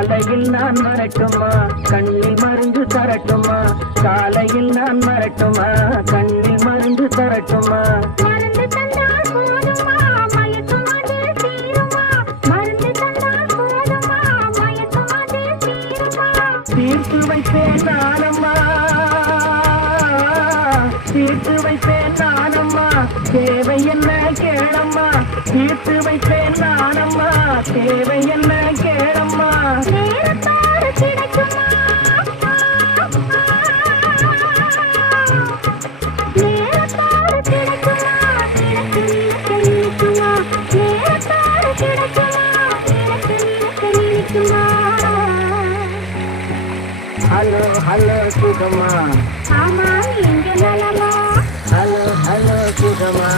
காலையில் நான் வரட்டுமா கண்ணில் மருந்து தரட்டுமா காலையில் நான் வரட்டுமா கண்ணில் மருந்து தரட்டுமா மருந்து தந்தால் போதுமா மயக்கம் அது தீருமா மருந்து தந்தால் போதுமா மயக்கம் அது தீருமா தீர்த்து வைப்பேன் நானம்மா தீர்த்து வைப்பேன் நானம்மா தேவை என்ன கேளம்மா தீர்த்து வைப்பேன் நானம்மா தேவை என்ன கேளம்மா நேரத்தோடு கிடைக்குமா நேரத்தோடு கிடைக்குமா எனக்கு நினைக்குமா நேரத்தோடு கிடைக்குமா எனக்கு நினைக்குமா ஹலோ ஹலோ சுகமா ஆமா இங்க நலமா ஹலோ ஹலோ சுகமா